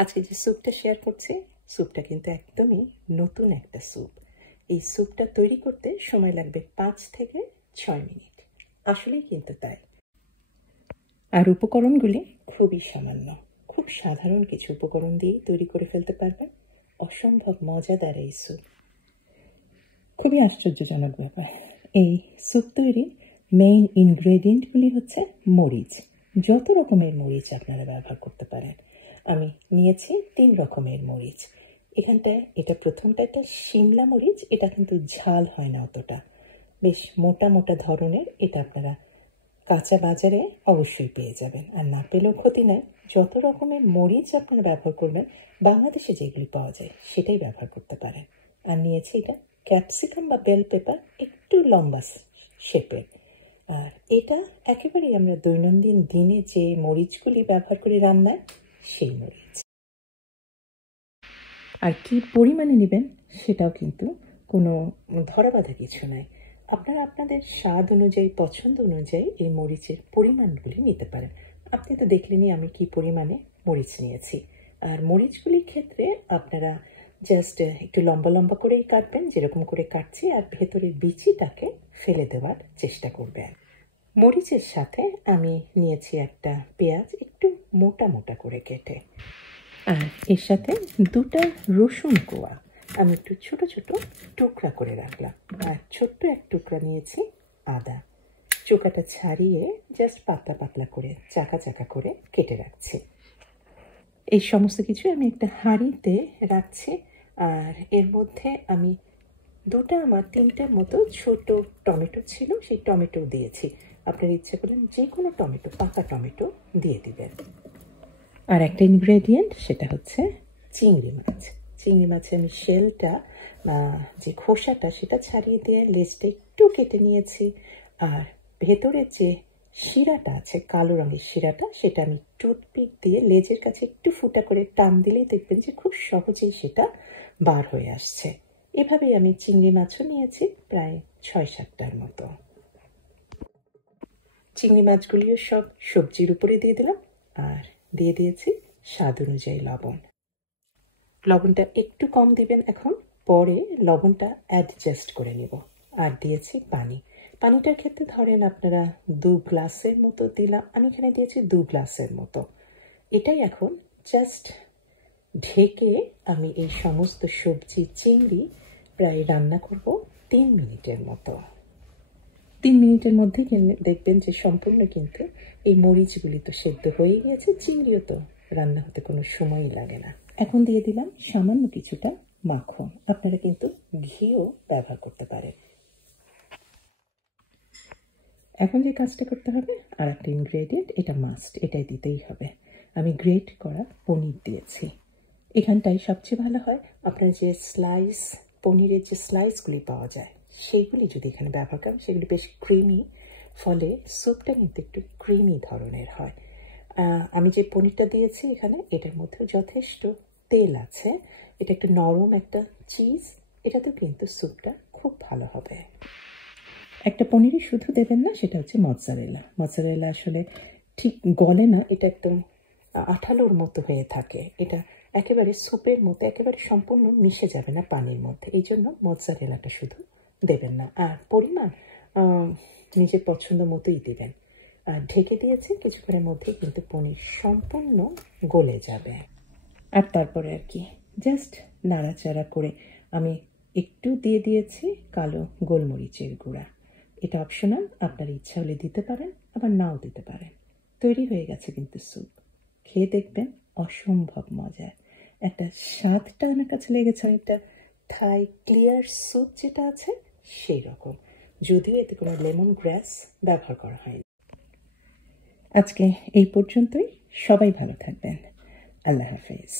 আজকে যে স্যুপটা শেয়ার করছি, স্যুপটা কিন্তু একদমই নতুন একটা স্যুপ। এই স্যুপটা তৈরি করতে সময় লাগবে 5 থেকে 6 মিনিট। আসলেই কিন্তু তাই। আর উপকরণগুলি খুবই সামান্য, খুব সাধারণ কিছু উপকরণ দিয়ে তৈরি করে ফেলতে পারবেন অসম্ভব মজাদার এই স্যুপ। খুবই আশ্চর্যজনক ব্যাপার। এই স্যুপ তৈরির মেইন ইনগ্রেডিয়েন্টগুলি হচ্ছে মরিচ। যত রকমের মরিচ আপনারা ব্যবহার করতে পারেন। আমি নিয়েছি 3 রকমের মরিচ। এখানটায় এটা প্রথমটা একটা শিমলা মরিচ, এটা কিন্তু ঝাল হয় না অতটা, বেশ মোটা মোটা ধরনের। এটা আপনারা কাঁচা বাজারে অবশ্যই পেয়ে যাবেন, আর না পেলেও ক্ষতি নেই। যত রকমের মরিচ আপনারা ব্যবহার করবেন, বাংলাদেশে যেগুলি পাওয়া যায় সেটাই ব্যবহার করতে পারেন। আর নিয়েছি এটা ক্যাপসিকাম বা বেল পেপার, একটু লম্বা শেপের। আর এটা একেবারেই আমরা দৈনন্দিন দিনে যে মরিচগুলি ব্যবহার করি রান্নায়, সেই মরিচ। আর কি পরিমাণে নেবেন সেটাও কিন্তু কোনো ধরাবাঁধা কিছু নাই। আপনারা আপনাদের স্বাদ অনুযায়ী, পছন্দ অনুযায়ী এই মরিচের পরিমাণগুলি নিতে পারেন। আপনি তো দেখলেনই আমি কি পরিমাণে মরিচ নিয়েছি। আর মরিচগুলির ক্ষেত্রে আপনারা জাস্ট একটু লম্বা লম্বা করেই কাটবেন, যেরকম করে কাটছি, আর ভেতরের বিচিটাকে ফেলে দেওয়ার চেষ্টা করবেন। মরিচের সাথে আমি নিয়েছি একটা পেঁয়াজ, একটু মোটা মোটা করে কেটে, আর এর সাথে 2টা রসুন কোয়া আমি একটু ছোট ছোট টুকরা করে রাখলাম। আর ছোট্ট এক টুকরা নিয়েছি আদা, চোকাটা ছাড়িয়ে জাস্ট পাতলা পাতলা করে চাকা চাকা করে কেটে রাখছি। এই সমস্ত কিছু আমি একটা হাঁড়িতে রাখছি। আর এর মধ্যে আমি 3টার মতো ছোট টমেটো ছিল, সেই টমেটো দিয়েছি। আপনার ইচ্ছে করলেন যে কোনো টমেটো, পাকা টমেটো দিয়ে দিবেন। আর একটা ইনগ্রেডিয়েন্ট, সেটা হচ্ছে চিংড়ি মাছ। চিংড়ি মাছে আমি শেলটা, যে খোসাটা, সেটা ছাড়িয়ে দিয়ে লেজটা একটু কেটে নিয়েছি। আর ভেতরের যে শিরাটা আছে, কালো রঙের শিরাটা, সেটা আমি টুথপিক দিয়ে লেজের কাছে একটু ফুটা করে টান দিলেই দেখবেন যে খুব সহজেই সেটা বার হয়ে আসছে। এভাবেই আমি চিংড়ি মাছও নিয়েছি প্রায় 6-7টার মতো। চিংড়ি মাছগুলিও সব সবজির উপরে দিয়ে দিলাম, আর দিয়ে দিয়েছি স্বাদ অনুযায়ী লবণ। লবণটা একটু কম দিবেন এখন, পরে লবণটা অ্যাডজাস্ট করে নেব। আর দিয়েছি পানি। পানিটার ক্ষেত্রে ধরেন আপনারা 2 গ্লাসের মতো দিলাম, আমি এখানে দিয়েছি 2 গ্লাসের মতো। এটাই এখন জাস্ট ঢেকে আমি এই সমস্ত সবজি, চিংড়ি প্রায় রান্না করব 3 মিনিটের মতো। 3 মিনিটের মধ্যে দেখবেন যে সম্পূর্ণ কিন্তু এই মরিচগুলি তো সেদ্ধ হয়ে গেছে, চিংড়িও তো রান্না হতে কোনো সময়ই লাগে না। এখন দিয়ে দিলাম সামান্য কিছুটা মাখন। আপনারা কিন্তু ঘিও ব্যবহার করতে পারেন। এখন যে কাজটা করতে হবে, আর একটা ইনগ্রেডিয়েন্ট, এটা মাস্ট, এটাই দিতেই হবে। আমি গ্রেট করা পনির দিয়েছি। এখানটাই সবচেয়ে ভালো হয় আপনার যে স্লাইস পনিরের যে স্লাইসগুলি পাওয়া যায়, সেইগুলি যদি এখানে ব্যবহার করেন, সেগুলি বেশ ক্রিমি, ফলে স্যুপটা কিন্তু একটু ক্রিমি ধরনের হয়। আমি যে পনিরটা দিয়েছি এখানে, এটার মধ্যেও যথেষ্ট তেল আছে। এটা একটা নরম একটা চিজ, এটাতেও কিন্তু স্যুপটা খুব ভালো হবে। একটা পনিরই শুধু দেবেন না, সেটা হচ্ছে মজ্জারেলা। মজ্জারেলা আসলে ঠিক গলে না, এটা একদম আঠালোর মতো হয়ে থাকে। এটা একেবারে স্যুপের মতো একেবারে সম্পূর্ণ মিশে যাবে না পানির মধ্যে, এই জন্য মজ্জারেলাটা শুধু দেবেন না। আর পরিমাণ নিজের পছন্দ মতোই দেবেন। আর ঢেকে দিয়েছি, কিছুক্ষণের মধ্যেই কিন্তু পনির সম্পূর্ণ গলে যাবে। আর তারপরে আর কি জাস্ট নাড়াচাড়া করে আমি একটু দিয়ে দিয়েছি কালো গোলমরিচের গুঁড়া। এটা অপশনাল, আপনার ইচ্ছা হলে দিতে পারেন, আবার নাও দিতে পারেন। তৈরি হয়ে গেছে কিন্তু স্যুপ। খেয়ে দেখবেন অসম্ভব মজার। একটা স্বাদটা আমার কাছে লেগেছে একটা থাই ক্লিয়ার স্যুপ যেটা আছে সেই রকম, যদিও এতে কোনো লেমন গ্রাস ব্যবহার করা হয়নি। আজকে এই পর্যন্তই। সবাই ভালো থাকবেন। আল্লাহ হাফেজ।